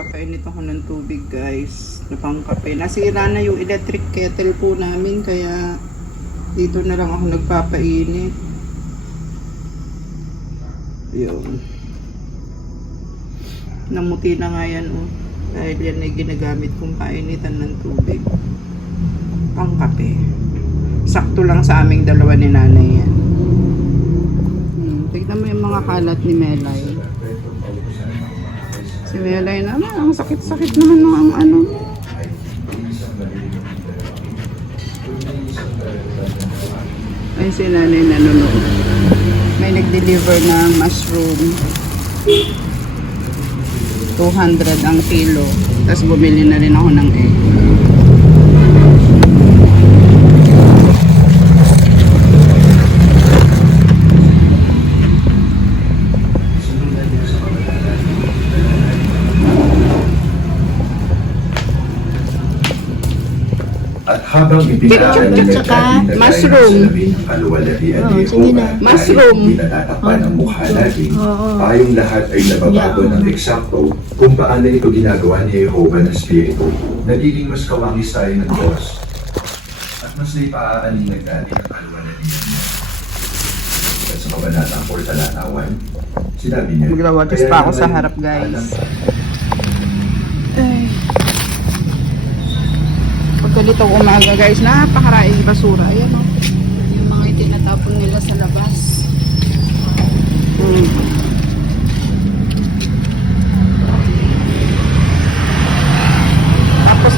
Papainit ako ng tubig guys na pangkape. Nasira na yung electric kettle po namin kaya dito na lang ako nagpapainit. Yun. Namuti na nga yan oh. Dahil yan ay ginagamit kong painitan ng tubig. Pangkape. Sakto lang sa aming dalawa ni nanay yan. Tignan mo yung mga kalat ni Melay. Si Melay naman, ang sakit-sakit naman ng ano. Ay, si nanay nanonood. May nag-deliver ng mushroom. 200 ang kilo. Tapos bumili na rin ako ng egg. At habang ipinaan Ketchup tsaka mushroom. Mushroom. Pinatatakpan ang mukha natin, tayong lahat ay nababago ng eksakto kung paano ito ginagawa ni Jehovah na Espiritu. Nagiging mas kawangis tayo ng Diyos. At mas naipaaninag natin ang kaluwalhatian niya. At sa kabanatang 4 talata 1, sinabi niya, Maglawagas pa ako sa harap guys. Ay. Pagkalito umaga guys, napakaraing basura. Ayan o. Yung mga itinatapon nila sa labas. Tapos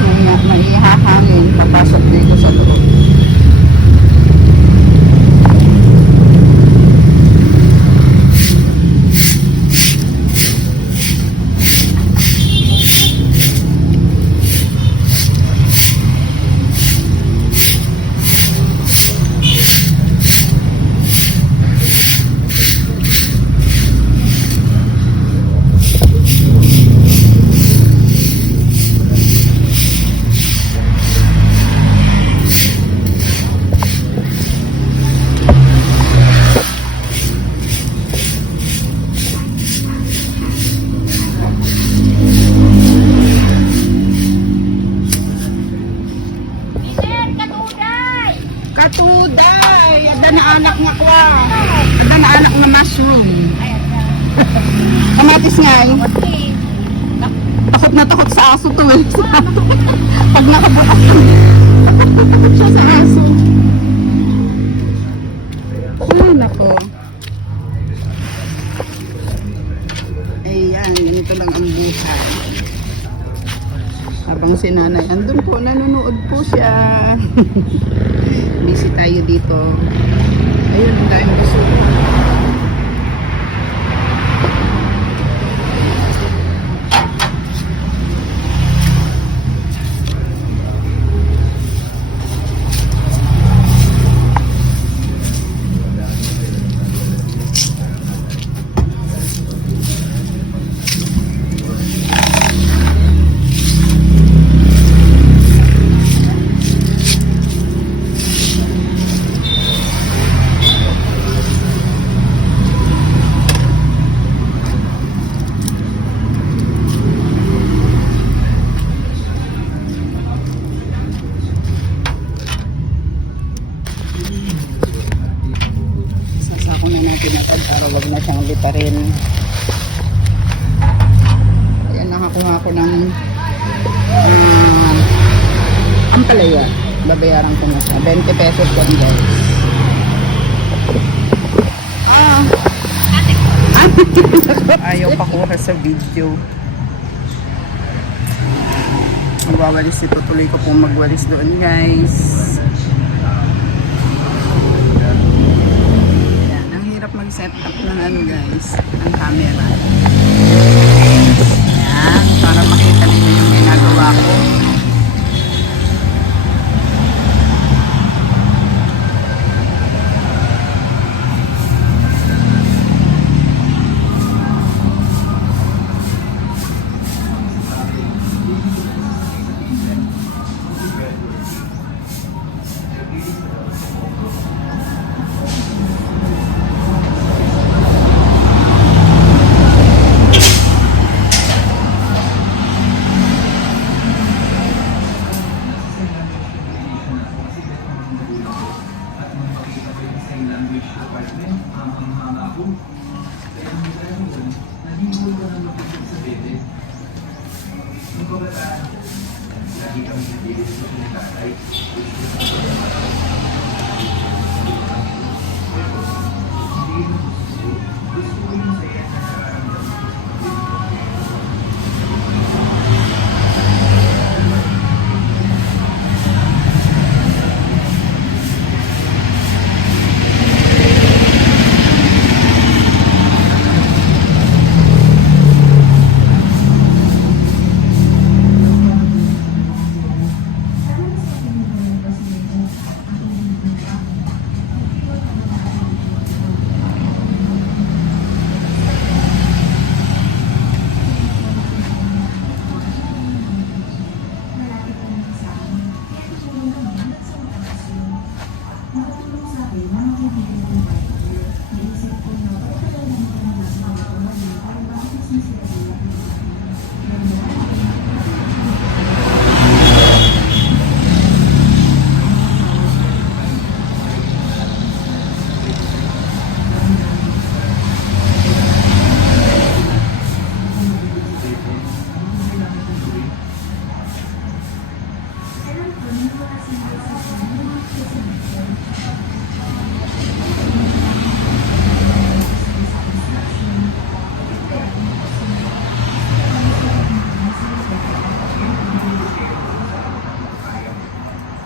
may hahangin. Papasok dito sa loob. Katuday! Ada na anak nga ko. Ada na anak na mushroom. Kamatis nga eh. Takot na takot sa aso to eh. Pag nakabukas takot siya sa aso. Ay nako. Ayan, ganito lang ang buhay. Habang si nanay andun po, nanonood po siya. Busy tayo dito. Ayun, ang daming gusto. Para wag na siyang litarin. Ayan, nakakuha ko ng ampalaya. Babayaran ko na siya. 20 pesos lang guys. Ayaw pakuha sa video. Magwawalis ito. Tuloy ko pong magwalis doon guys. Mag-set up ng ano guys, ng camera. Ayan, para makita ninyo yung ginagawa ko. lagi kami nagiging sa nanay. Hindi mo gusto ko yung saya na nararamdaman ko.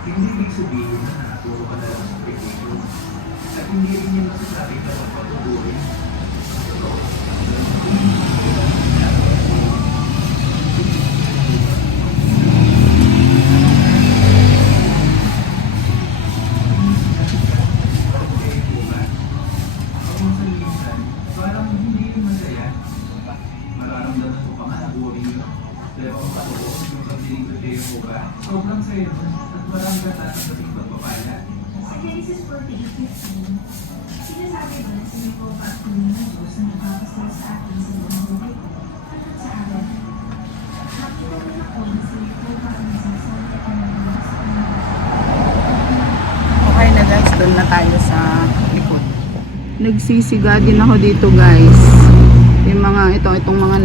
Hindi ibig sabihin na nakaturo ka na lang sa pagkikito. At hindi rin niya masasabi na magpatuloy. Parang hindi rin masaya. Mararamdaman ko pa nga na buhay nyo. Pero kung patulong yung pagdilito ko ba, sobrang saya nun. At marami ka tatapating pagpapala. Sa Genesis 48:15, sinasabi ba na si Jehovah at Panginoon ng Diyos na nagpapasaya sa atin sa mga buhay ko at sa araw ko. Nakita ko na ako na si Jehovah ang nagsasabi at nagagawa sa kanyang Okay na guys, doon na tayo sa likod. Nagsisiga din ako dito guys. Yung mga itong mga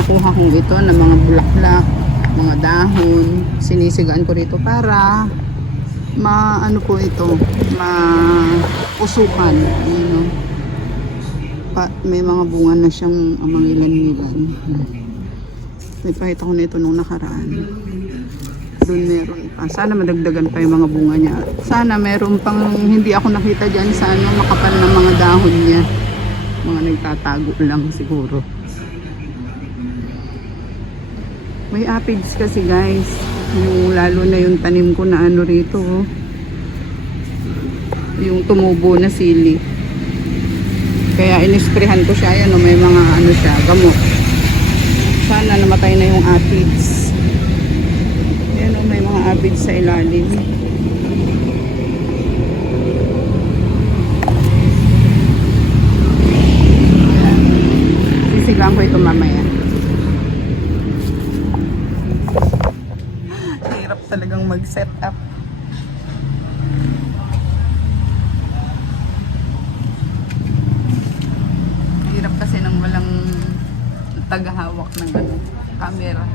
nakuha kong ito na mga bulaklak, mga dahon, sinisigaan ko rito para maano po ito, mausukan, may mga bunga na siyang mga ilan-ilan. Ipakita ko nito nung nakaraan. Doon meron pa. Sana madagdagan pa yung mga bunga niya. Sana meron pang hindi ako nakita dyan sa makapal na mga dahon niya. Mga nagtatago lang siguro. May aphids kasi guys. Yung lalo na yung tanim ko na ano rito. Yung tumubo na sili. Kaya inisprehan ko siya. Ayan, may mga ano siya, gamot. Sana namatay na yung aphids. Ayan, may mga aphids sa ilalim. Sisigang ko ito mamaya. Hirap talagang mag-set up. Hirap kasi nang walang tagahawak ng camera.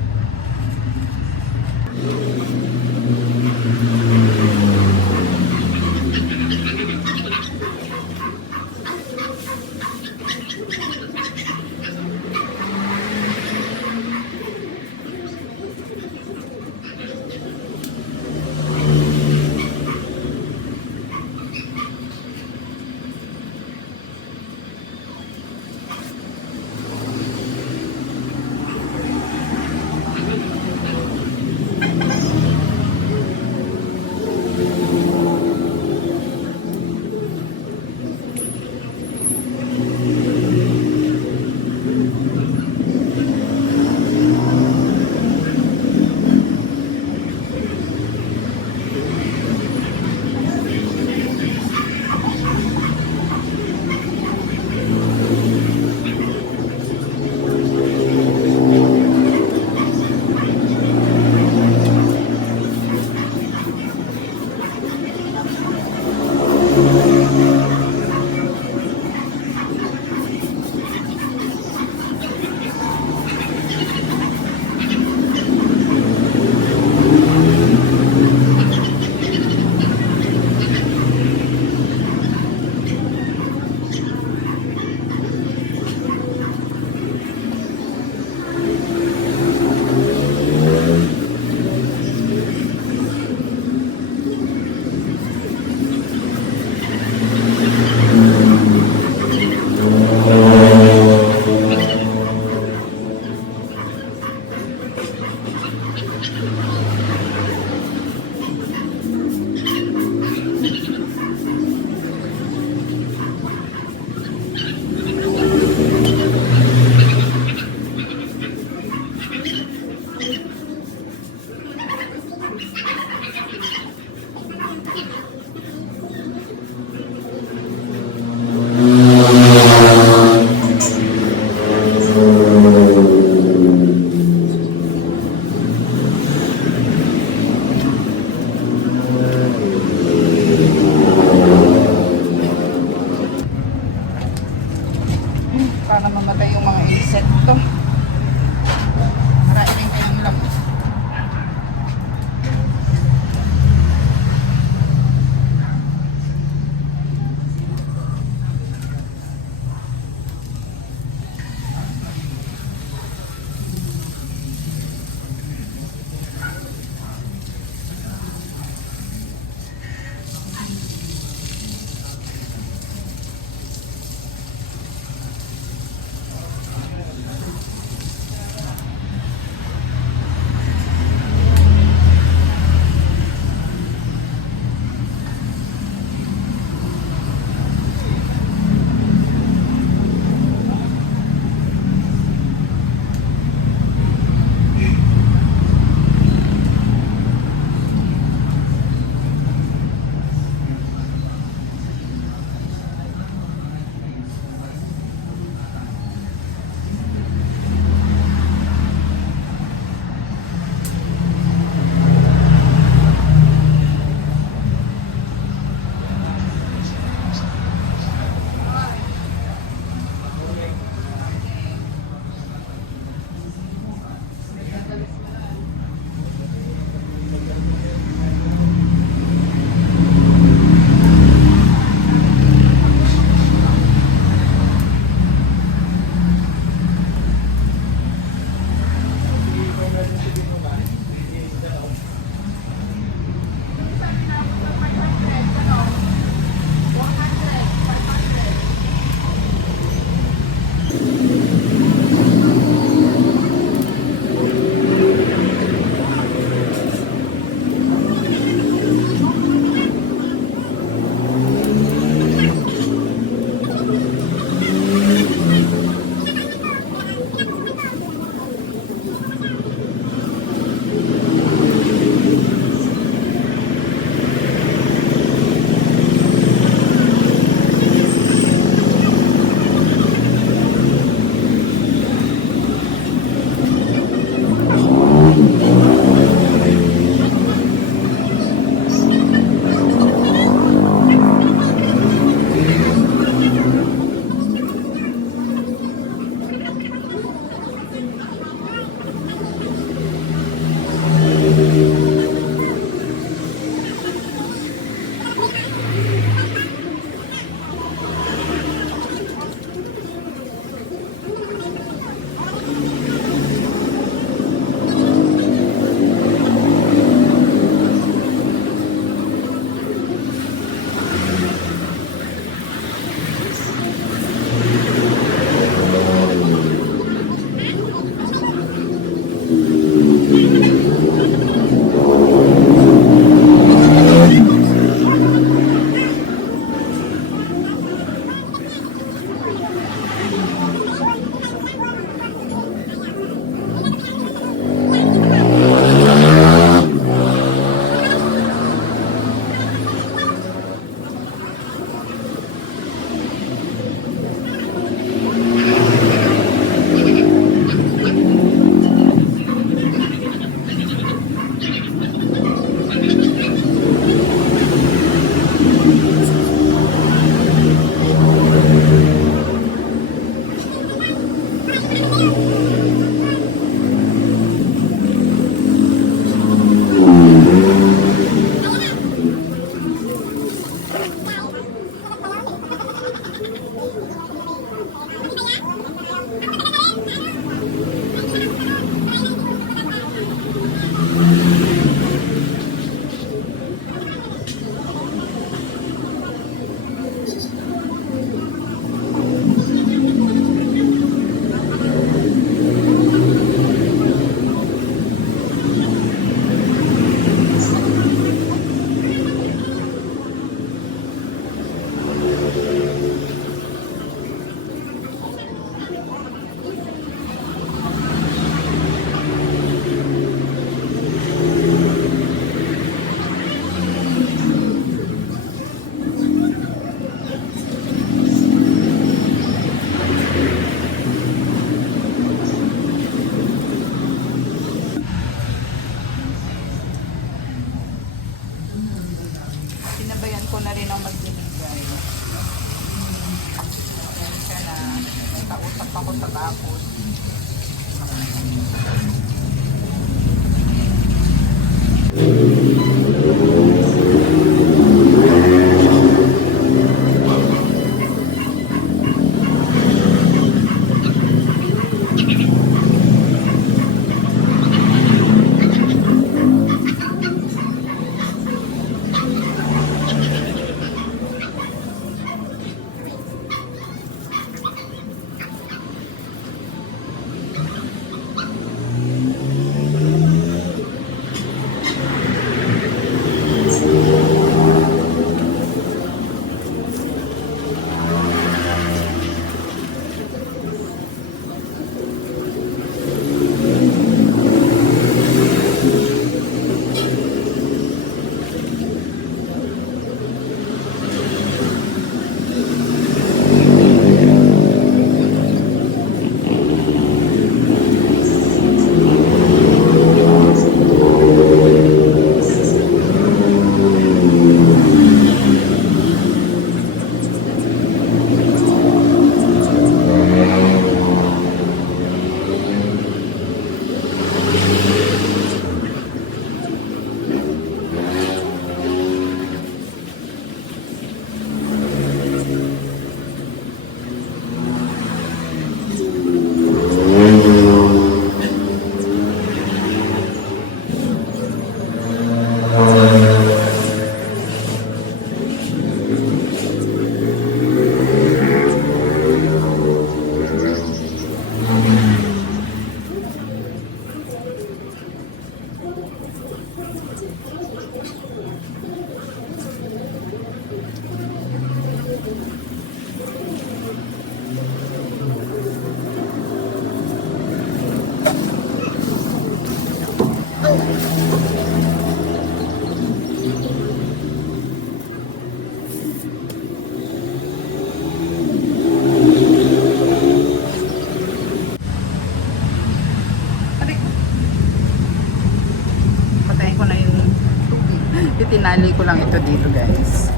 Patayin ko na yung tubig. Itinali ko lang ito dito, guys.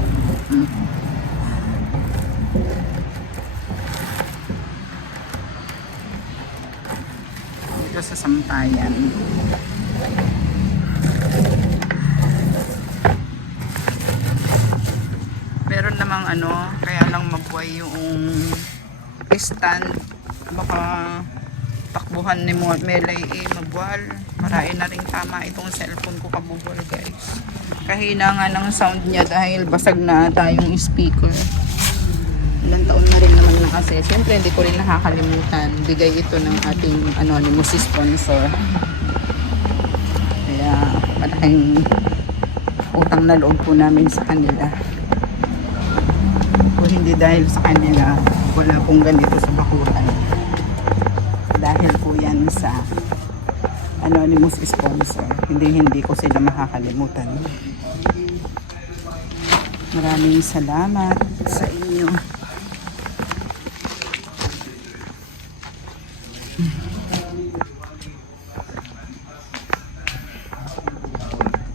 Dito sa sampayan. Meron namang ano, kaya lang mabuhay yung stand. Baka takbuhan ni Melay mabuhal. Marain na rin tama itong cellphone ko kabubuhal, guys. Kahina nga ng sound niya dahil basag na tayong speaker. Ilang taon na rin naman na kasi. Siyempre hindi ko rin nakakalimutan. Bigay ito ng ating anonymous sponsor. Kaya malaking utang na loob po namin sa kanila. Kung hindi dahil sa kanila, wala pong ganito sa bakuran. Dahil po yan sa anonymous sponsor. Hindi ko sila makakalimutan. Maraming salamat sa inyo.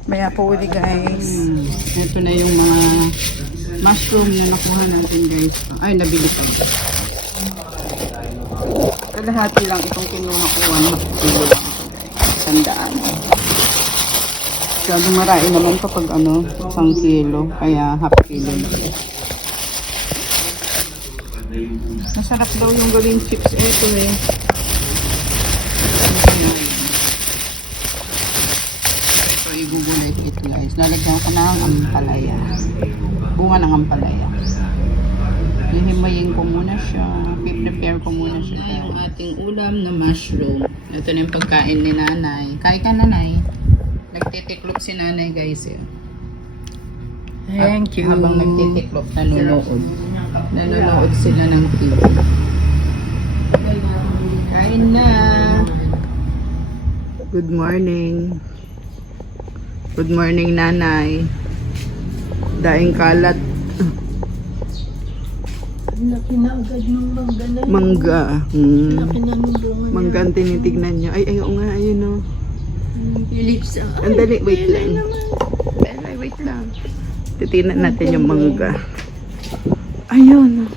Maya po ulit, guys. Ito na yung mga mushroom na nakuha natin, guys. Ay, nabili pa. Kalahati lang itong kinuha ko. 1 kilo lang ito, guys. 100. Masyadong marami naman kapag 1 kilo. Kaya half kilo na. Masarap daw yung gawing chips ito eh. Ito i-google it, guys. Lalagyan ko ng ampalaya. Bunga ng ampalaya. Hihimayin ko muna siya. Prepare ko muna siya. Yung ating ulam na mushroom. Ito na yung pagkain ni nanay. Kain ka, nanay. Nagtitiklop si nanay, guys. Thank you. Habang nagtitiklop, nanonood. Nanonood sila ng TV. Kain na. Good morning. Good morning, nanay. Daing kalat. Laki na agad ng mangga na yun. Mangga. Laki na ng bunga niya. Mangga ang tinitignan niyo. Ay, oo nga, ayun o. Lips ang... Andali, wait lang. Belay, wait lang. Titignan natin yung mangga. Ayun.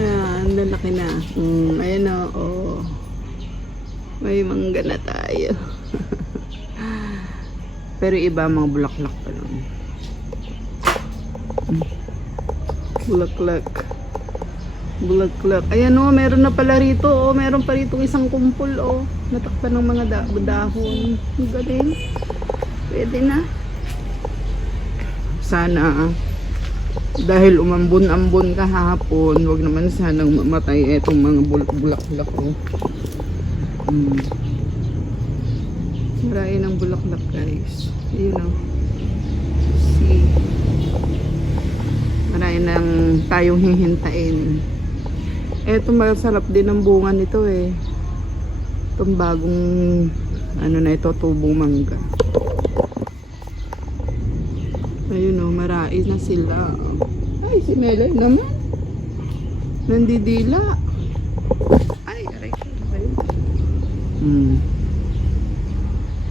Ang lalaki na. Ayun o. Oh. May mangga na tayo. Pero iba mga bulaklak pa lang. Bulaklak. Bulaklak. Ayan o, meron na pala rito. O, meron pa rito isang kumpol. O, natakpan ng mga dahon. Ang galing. Pwede na. Sana dahil umambon-ambon kahapon, wag naman sanang mamatay etong mga bulaklak. O. Marami ng bulaklak, guys. Ayun o. See. Marami nang tayong hihintain. Eto, masarap din ang bunga nito eh. Itong bagong na ito, tubong mangga. Ayun o, marami na sila. Ay, si Melay naman. Nandidila. Ay, aray ko.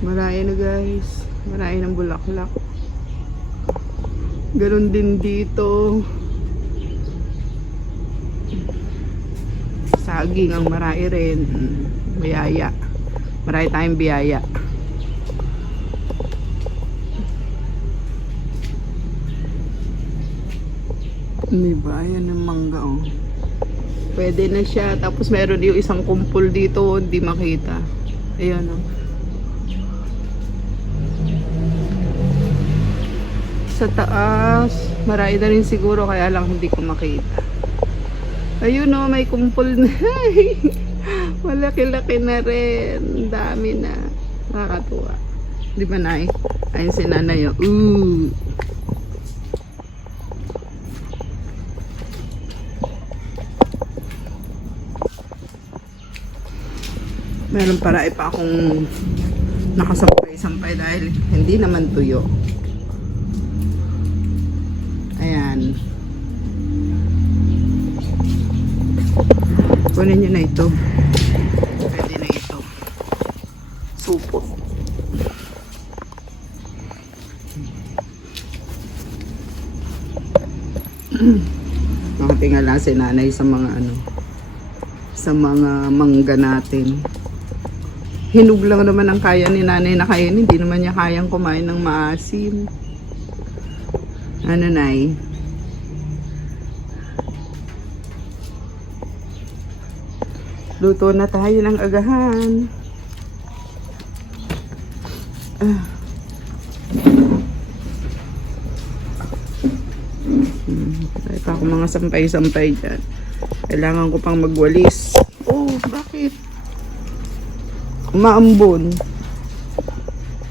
Marami na, guys. Marami ng bulaklak. Ganon din dito. Saging ang marami rin. Biyaya. Marami tayong biyaya. Diba? Ayan ang mangga, oh. Pwede na siya. Tapos meron yung isang kumpul dito, hindi makita. Ayan, oh. Sa taas, marami na rin siguro, kaya lang hindi ko makita. Ayun, oh, may kumpul na. Malaki-laki na rin. Dami na. Nakakatuwa. Di ba, Nay? Ayun si nanay, oh. Ooh. Meron para pa akong nakasampay-sampay dahil hindi naman tuyo. Ayan. Kunin nyo na ito. Pwede na ito. Supot. Nakatingala si nanay sa mga sa mga mangga natin. Hinug lang naman ang kaya ni nanay na kainin. Hindi naman niya kayang kumain ng maasim. Ano, nay? Luto na tayo ng agahan. Ay pa ako mga sampay-sampay dyan. Kailangan ko pang magwalis. Oh, bakit? Umaambon.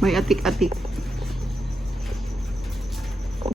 May atik-atik.